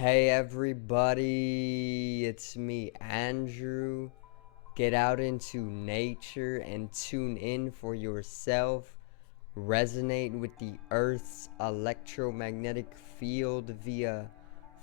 Hey everybody, it's me, Andrew. Get out into nature and tune in for yourself. Resonate with the Earth's electromagnetic field via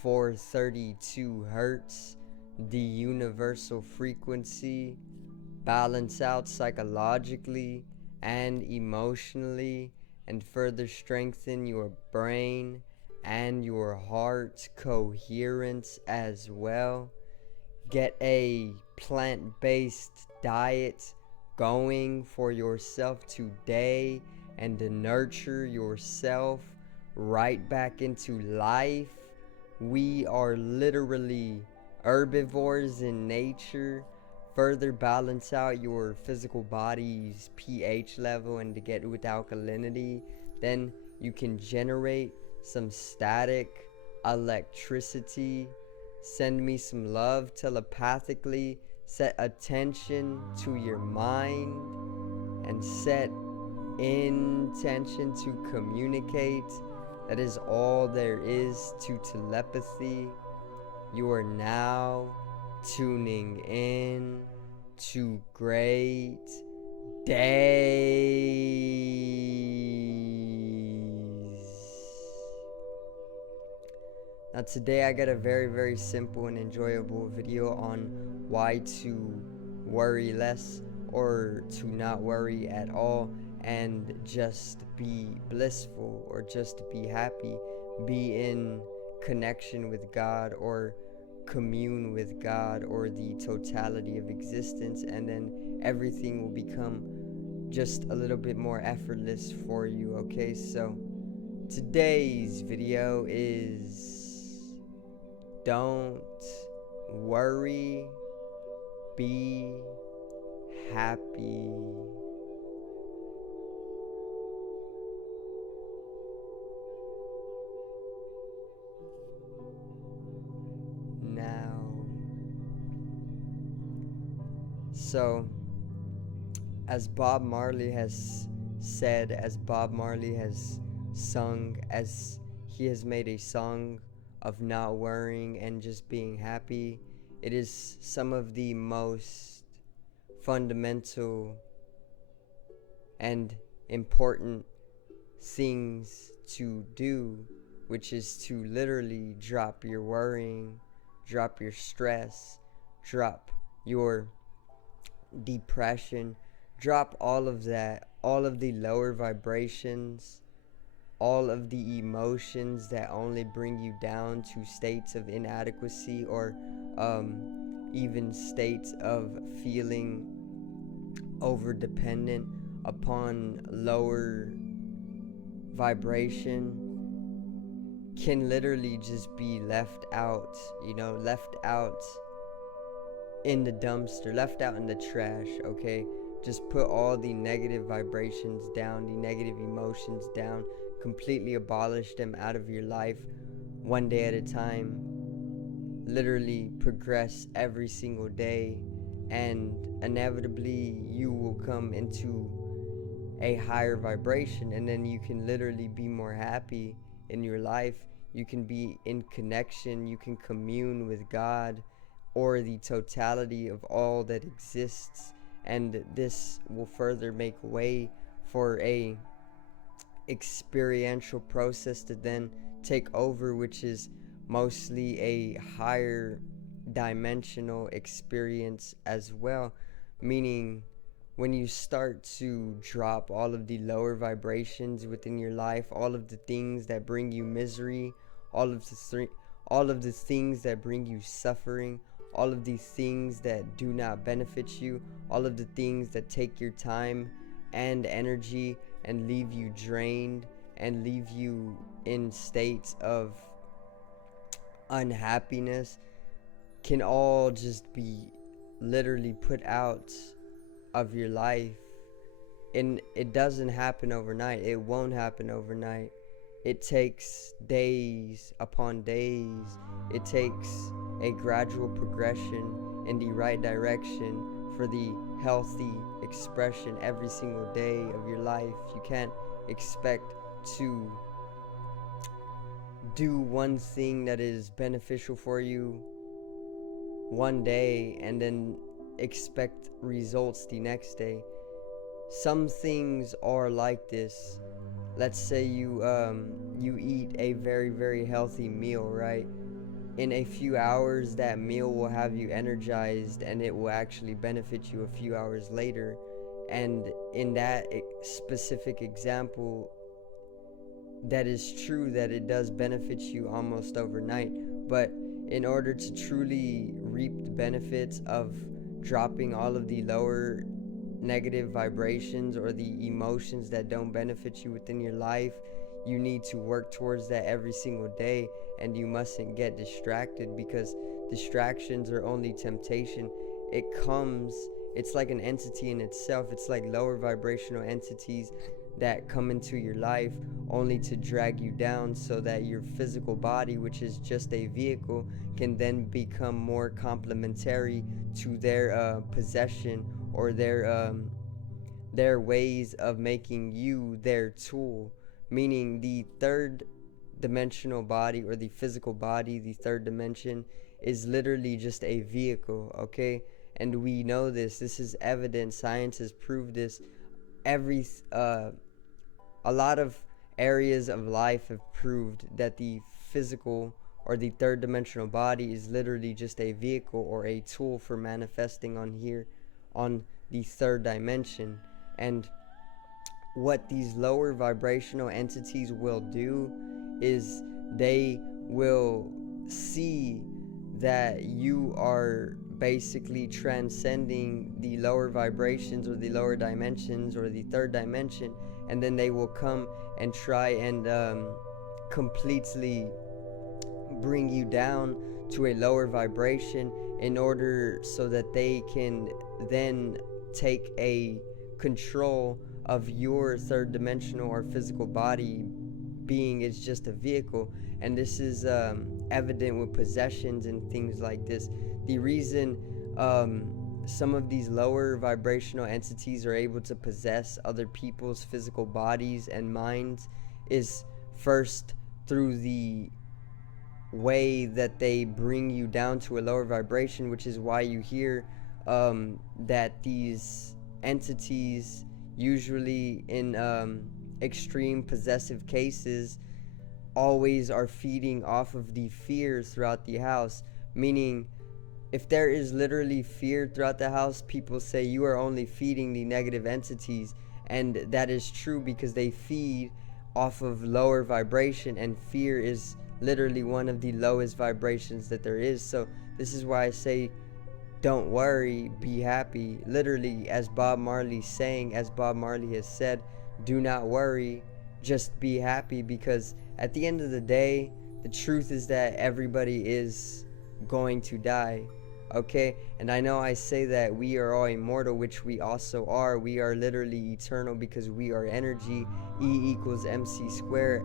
432 Hertz, the universal frequency. Balance out psychologically and emotionally, and further strengthen your brain and your heart coherence as well. Get a plant-based diet going for yourself today and to nurture yourself right back into life. We are literally herbivores in nature. Further balance out your physical body's pH level and to get with alkalinity. Then you can generate some static electricity. Send me some love telepathically. Set attention to your mind and set intention to communicate. That is all there is to telepathy. You are now tuning in to great days. Now today I got a very simple and enjoyable video on why to worry less or to not worry at all and just be blissful or just be happy, be in connection with God or commune with God or the totality of existence, and then everything will become just a little bit more effortless for you. Okay, so today's video is don't worry, be happy. Now, so as Bob Marley has said, as Bob Marley has sung, as he has made a song of not worrying and just being happy, it is some of the most fundamental and important things to do, which is to literally drop your worrying, drop your stress, drop your depression, drop all of that, all of the lower vibrations, all of the emotions that only bring you down to states of inadequacy or even states of feeling over dependent upon lower vibration, can literally just be left out, left out in the dumpster, left out in the trash. Okay, just put all the negative vibrations down, the negative emotions down, completely abolish them out of your life one day at a time. Literally progress every single day, and inevitably you will come into a higher vibration, and then you can literally be more happy in your life. You can be in connection, you can commune with God or the totality of all that exists, and this will further make way for a experiential process to then take over, which is mostly a higher dimensional experience as well. Meaning, when you start to drop all of the lower vibrations within your life, all of the things that bring you misery, all of the things that bring you suffering, all of the things that do not benefit you, all of the things that take your time and energy and leave you drained and leave you in states of unhappiness, can all just be literally put out of your life. And it doesn't happen overnight. It won't happen overnight. It takes days upon days. It takes a gradual progression in the right direction for the healthy expression every single day of your life. You can't expect to do one thing that is beneficial for you one day and then expect results the next day. Some things are like this. Let's say you eat a very healthy meal, right? In a few hours that meal will have you energized, and it will actually benefit you a few hours later. And in that specific example, that is true that it does benefit you almost overnight. But in order to truly reap the benefits of dropping all of the lower negative vibrations or the emotions that don't benefit you within your life, you need to work towards that every single day. And you mustn't get distracted, because distractions are only temptation. It's like an entity in itself. It's like lower vibrational entities that come into your life only to drag you down, so that your physical body, which is just a vehicle, can then become more complementary to their possession, or their ways of making you their tool. Meaning the third dimensional body, or the physical body, the third dimension, is literally just a vehicle, okay? And we know this is evident. Science has proved this. A lot of areas of life have proved that the physical, or the third dimensional body, is literally just a vehicle or a tool for manifesting on here on the third dimension. And what these lower vibrational entities will do is they will see that you are basically transcending the lower vibrations, or the lower dimensions, or the third dimension, and then they will come and try and completely bring you down to a lower vibration, in order so that they can then take a control of your third dimensional or physical body, being is just a vehicle. And this is evident with possessions and things like this. The reason some of these lower vibrational entities are able to possess other people's physical bodies and minds is first through the way that they bring you down to a lower vibration, which is why you hear that these entities, usually in extreme possessive cases, always are feeding off of the fear throughout the house. Meaning, if there is literally fear throughout the house, people say you are only feeding the negative entities. And that is true, because they feed off of lower vibration, and fear is literally one of the lowest vibrations that there is. So this is why I say, don't worry, be happy. Literally, as Bob Marley has said, do not worry, just be happy. Because at the end of the day, the truth is that everybody is going to die, okay? And I know I say that we are all immortal, which we also are. We are literally eternal, because we are energy. E equals mc squared.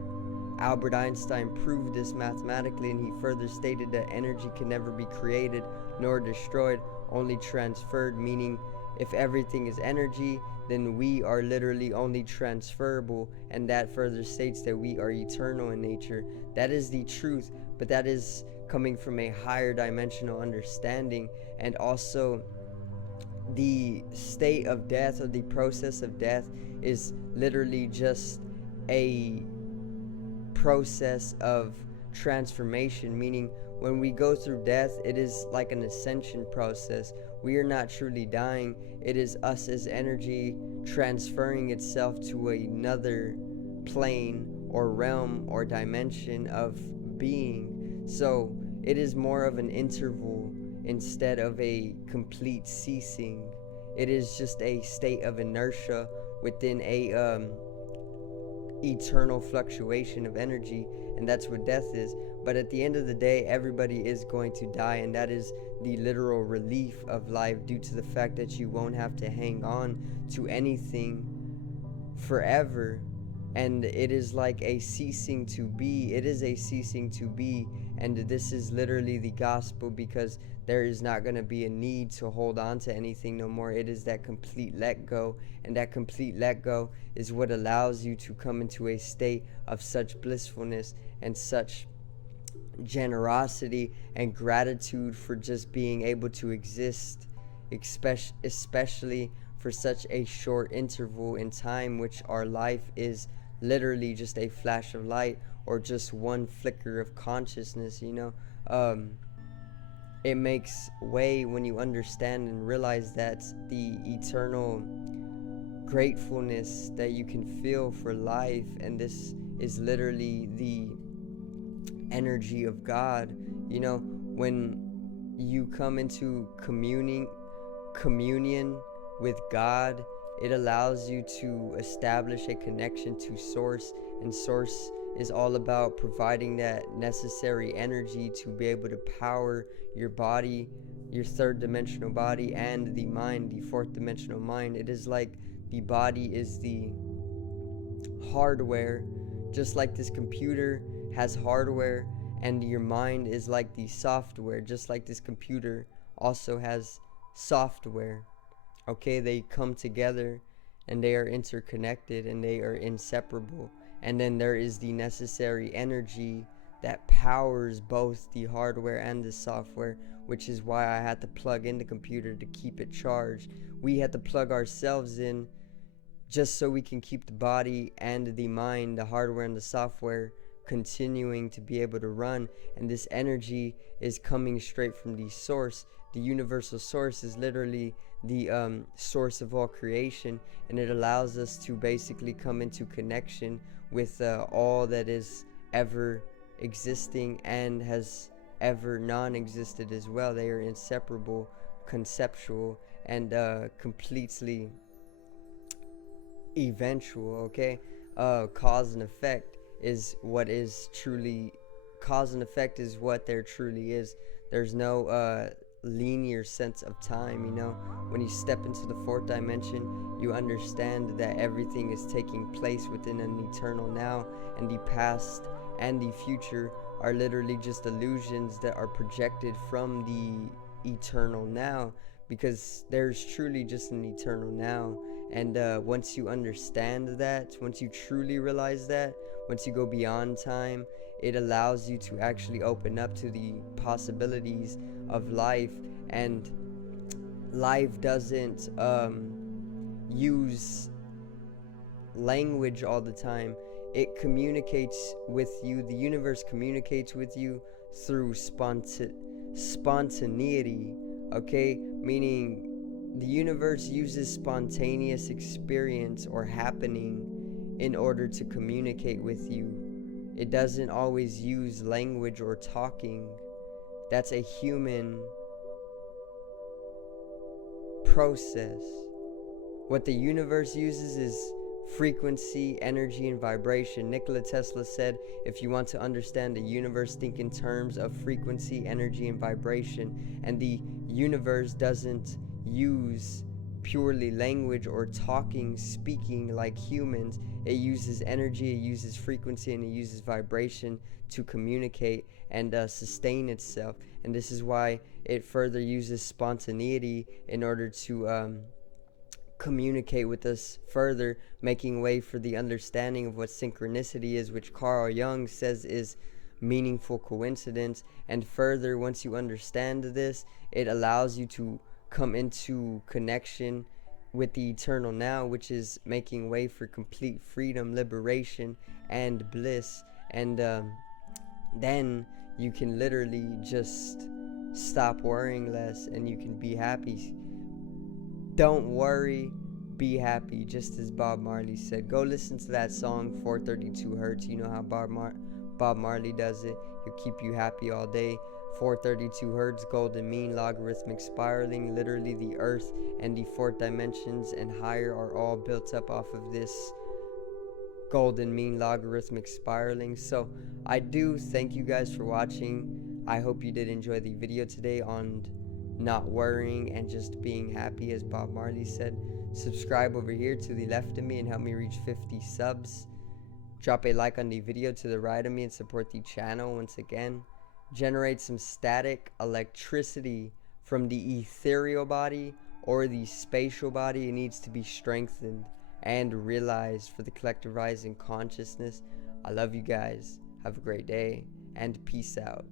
Albert Einstein proved this mathematically, and he further stated that energy can never be created nor destroyed, only transferred. Meaning, if everything is energy, then we are literally only transferable, and that further states that we are eternal in nature. That is the truth, but that is coming from a higher dimensional understanding. And also, the state of death, or the process of death, is literally just a process of transformation. Meaning, when we go through death, it is like an ascension process. We are not truly dying. It is us as energy transferring itself to another plane or realm or dimension of being. So it is more of an interval instead of a complete ceasing. It is just a state of inertia within a eternal fluctuation of energy, and that's what death is. But at the end of the day, everybody is going to die, and that is the literal relief of life, due to the fact that you won't have to hang on to anything forever. and it is like a ceasing to be. It is a ceasing to be, and this is literally the gospel, because there is not going to be a need to hold on to anything no more. It is that complete let go, and that complete let go is what allows you to come into a state of such blissfulness and such generosity and gratitude for just being able to exist, especially for such a short interval in time, which our life is literally just a flash of light or just one flicker of consciousness, it makes way when you understand and realize that the eternal gratefulness that you can feel for life, and this is literally the energy of God. When you come into communion with God, it allows you to establish a connection to Source, and Source is all about providing that necessary energy to be able to power your body, your third dimensional body, and the mind, the fourth dimensional mind. It is like the body is the hardware, just like this computer has hardware, and your mind is like the software, just like this computer also has software. Okay, they come together and they are interconnected and they are inseparable. And then there is the necessary energy that powers both the hardware and the software, which is why I had to plug in the computer to keep it charged. We had to plug ourselves in just so we can keep the body and the mind, the hardware and the software, continuing to be able to run. And this energy is coming straight from the source. The universal source is literally the source of all creation, and it allows us to basically come into connection with all that is ever existing and has ever non-existed as well. They are inseparable, conceptual, and completely eventual. Okay, cause and effect is what is truly, cause and effect is what there truly is. There's no linear sense of time. When you step into the fourth dimension, you understand that everything is taking place within an eternal now, and the past and the future are literally just illusions that are projected from the eternal now, because there's truly just an eternal now. And once you understand that, once you truly realize that, once you go beyond time, it allows you to actually open up to the possibilities of life. And life doesn't use language all the time. It communicates with you. The universe communicates with you through spontaneity. Okay, meaning the universe uses spontaneous experience or happening in order to communicate with you. It doesn't always use language or talking. That's a human process. What the universe uses is frequency, energy, and vibration. Nikola Tesla said, if you want to understand the universe, think in terms of frequency, energy, and vibration. And the universe doesn't use purely language or talking, speaking like humans. It uses energy, it uses frequency, and it uses vibration to communicate and sustain itself. And this is why it further uses spontaneity in order to communicate with us further, making way for the understanding of what synchronicity is, which Carl Jung says is meaningful coincidence. And further, once you understand this, it allows you to come into connection with the eternal now, which is making way for complete freedom, liberation, and bliss. And then you can literally just stop worrying less and you can be happy. Don't worry, be happy, just as Bob Marley said. Go listen to that song, 432 Hertz. You know how Bob Marley does it. He'll keep you happy all day. 432 Hertz, golden mean, logarithmic spiraling. Literally the earth and the fourth dimensions and higher are all built up off of this golden mean logarithmic spiraling. So I do thank you guys for watching. I hope you did enjoy the video today on not worrying and just being happy, as Bob Marley said. Subscribe over here to the left of me and help me reach 50 subs. Drop a like on the video to the right of me and support the channel once again. Generate some static electricity from the ethereal body or the spatial body. It needs to be strengthened and realized for the collective rising consciousness. I love you guys. Have a great day and peace out.